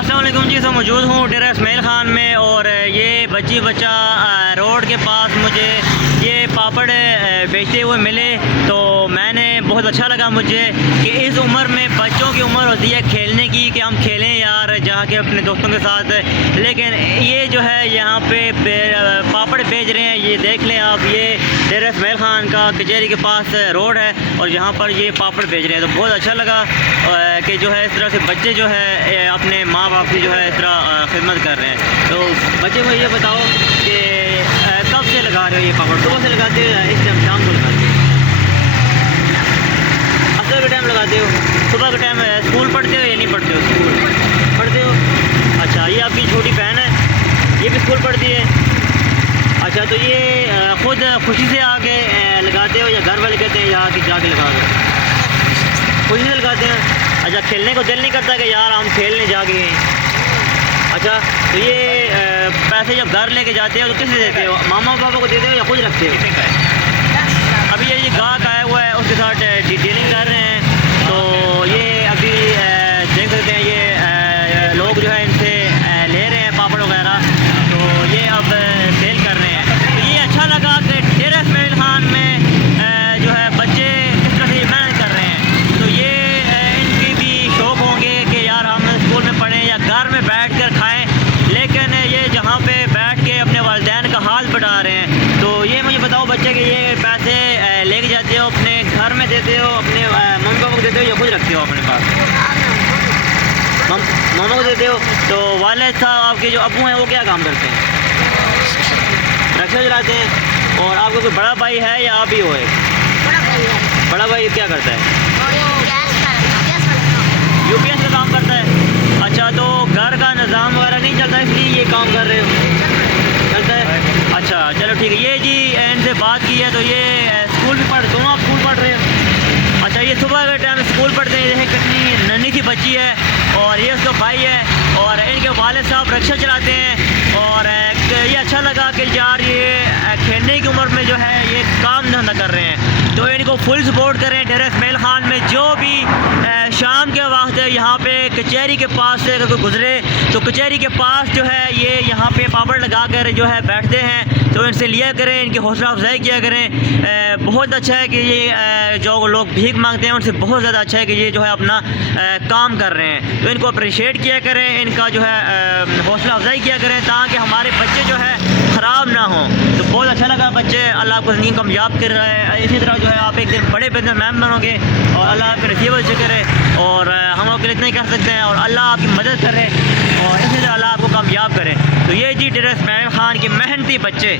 अस्सलाम वालेकुम जी। तो मौजूद हूँ डेरा इस्माइल ख़ान में और ये बच्चा रोड के पास मुझे ये पापड़ बेचते हुए मिले तो मैंने बहुत अच्छा लगा मुझे कि इस उम्र में बच्चों की उम्र होती है खेलने की कि हम खेलें यार जहाँ के अपने दोस्तों के साथ, लेकिन ये जो है यहाँ पे पापड़ बेच रहे हैं। ये देख लें आप, ये डेरा इस्माइल ख़ान का कचहरी के पास रोड है और यहाँ पर ये पापड़ बेच रहे हैं। तो बहुत अच्छा लगा कि जो है इस तरह से बच्चे जो है अपने माँ बाप की जो है इस तरह खिदमत कर रहे हैं। तो बच्चे को ये बताओ कि कब से लगा रहे हो ये पापड़? सुबह से लगाते हो या इस टाइम शाम को लगाते हो? असर के टाइम लगाते हो? सुबह के टाइम स्कूल पढ़ते हो या नहीं पढ़ते हो? स्कूल पढ़ते हो। अच्छा, ये आपकी छोटी बहन है, ये भी स्कूल पढ़ती है। अच्छा, तो ये खुद खुशी से आके लगाते हो या घर वाले कहते हैं यहाँ कि जाके लगा दो? खुशी से लगाते हैं। अच्छा, खेलने को दिल नहीं करता कि यार हम खेलने जाके? अच्छा, तो ये पैसे जब घर लेके जाते हो तो किसे देते हो? मामा पापा को देते हो या खुद रखते हो? अभी ये गाहक आया हुआ है, उसके साथ डिटेलिंग कर रहे हैं। तो ये अभी देख सकते हैं, ये लोग जो है इनसे ले रहे हैं पापड़ वगैरह, तो ये अब सेल कर रहे हैं। तो ये अच्छा लगा कि डेरा इस्माइल ख़ान में जो है बच्चे किस तरह से मेहनत कर रहे हैं। तो ये इनकी भी शौक़ होंगे कि यार हम स्कूल में पढ़ें या घर में बैठ कर खाएँ, लेकिन ये जहाँ पे बैठ के अपने वालिदैन का हाल बढ़ा रहे हैं। तो ये मुझे बताओ बच्चे कि ये पैसे लेके जाते हो अपने घर में देते हो, अपने मम्मी पापा को देते हो या खुद रखते हो अपने पास? मामा को देते हो। तो वालिद साहब आपके जो अब्बू हैं वो क्या काम करते हैं? रिक्शा चलाते हैं। और आपका कोई बड़ा भाई है या आप ही हो? बड़ा भाई क्या करता है? यूपीएस का काम करता है। अच्छा, तो घर का निज़ाम वगैरह नहीं चलता इसलिए ये काम कर रहे हो? चलता है। अच्छा, चलो ठीक है। ये जी इनसे बात की है तो ये स्कूल भी दोनों आप स्कूल पढ़ रहे हो? अच्छा, ये सुबह के टाइम स्कूल पढ़ते हैं। देखें कितनी नन्ही सी बच्ची है और ये उसका भाई है और इनके वालिद साहब रिक्शा चलाते हैं। और ये अच्छा लगा कि यार ये खेलने की उम्र में जो है ये काम धंधा कर रहे हैं, तो इनको फुल सपोर्ट करें। डेरा इस्माइल ख़ान में जो भी शाम के वक्त यहाँ पे कचहरी के पास से अगर कोई गुजरे तो कचहरी के पास जो है ये यहाँ पे पापड़ लगा कर जो है बैठते हैं, तो इनसे लिया करें, इनकी हौसला अफजाई किया करें। बहुत अच्छा है कि ये जो लोग भीख मांगते हैं उनसे बहुत ज़्यादा अच्छा है कि ये जो है अपना काम कर रहे हैं, तो इनको अप्रिशिएट किया करें, इनका जो है हौसला अफजाई किया करें ताकि हमारे बच्चे जो है ख़राब ना हों। तो बहुत अच्छा लगा बच्चे, अल्लाह आपको ज़िंदगी कामयाब कर रहा है। इसी तरह जो है आप एक दिन बड़े बिजनेसमैन बनोगे और अल्लाह आपके नसीब अच्छे करे और हम आपके लिए इतना ही कर सकते हैं और अल्लाह आपकी मदद करे और इसी तरह अल्लाह आपको कामयाब करे। तो ये जी डेरा इस्माइल ख़ान के मेहनती बच्चे।